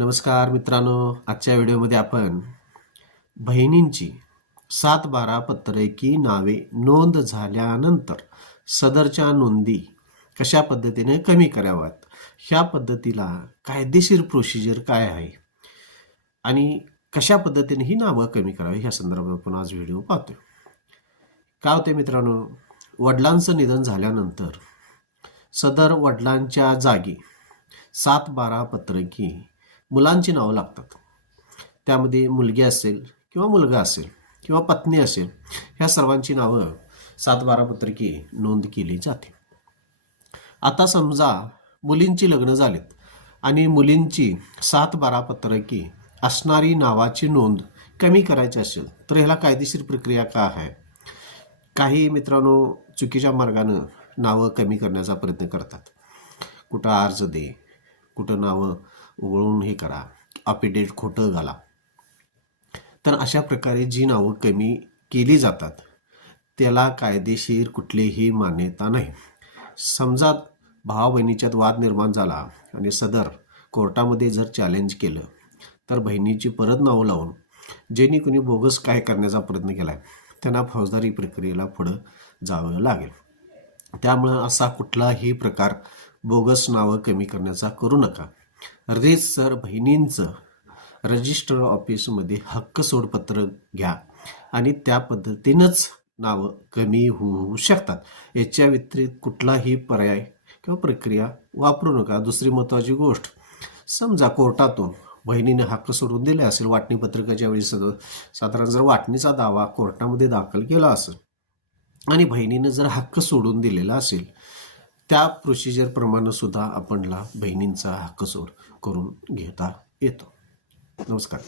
नमस्कार मित्रांनो, आजच्या व्हिडिओमध्ये आपण बहिणींची 7-12 पत्रकी नावे नोंद झाल्यानंतर सदरच्या नोंदी कशा पद्धतीने कमी कराव्यात, ह्या पद्धतीला कायदेशीर प्रोसिजर काय आहे आणि कशा पद्धतीने ही नावं कमी करावी ह्या संदर्भात आपण आज व्हिडिओ पाहतोय. काय होते मित्रांनो, वडिलांचं निधन झाल्यानंतर सदर वडिलांच्या जागी 7-12 पत्रकी मुलांची नावं लागतात. त्यामध्ये मुलगी असेल किंवा मुलगा असेल किंवा पत्नी असेल, ह्या सर्वांची नावं 7-12 पत्रकी नोंद केली जाते. आता समजा मुलींची लग्न झालीत आणि मुलींची 7-12 पत्रकी असणारी नावाची नोंद कमी करायची असेल तर ह्याला कायदेशीर प्रक्रिया काय आहे. काही मित्रांनो चुकीच्या मार्गानं नावं कमी करण्याचा प्रयत्न करतात. कुठं अर्ज दे, कुठं नावं उघडून हे करा, अफिडेविट खोटं घाला. तर अशा प्रकारे जी नावं कमी केली जातात त्याला कायदेशीर कुठलीही मान्यता नाही. समजा भावा बहिणीच्यात वाद निर्माण झाला आणि सदर कोर्टामध्ये जर चॅलेंज केलं तर बहिणीची परत नावं लावून ज्यांनी कुणी बोगस काय करण्याचा प्रयत्न केला आहे त्यांना फौजदारी प्रक्रियेला पुढं जावं लागेल. त्यामुळं असा कुठलाही प्रकार बोगस नावं कमी करण्याचा करू नका. सर बहिणींचं रजिस्टर ऑफिसमध्ये हक्क सोडपत्र घ्या आणि त्या पद्धतीनंच नावं कमी होऊ शकतात. याच्या व्यतिरिक्त कुठलाही पर्याय किंवा प्रक्रिया वापरू नका. दुसरी महत्त्वाची गोष्ट, समजा कोर्टातून बहिणीने हक्क सोडून दिले असेल, वाटणी पत्रकाच्या वेळी साधारण जर वाटणीचा दावा कोर्टामध्ये दाखल केला असेल आणि बहिणीनं जर हक्क सोडून दिलेला असेल, त्या प्रोसिजरप्रमाणे सुद्धा आपणला बहिणींचा हक्क सोड करून घेता येतो. नमस्कार.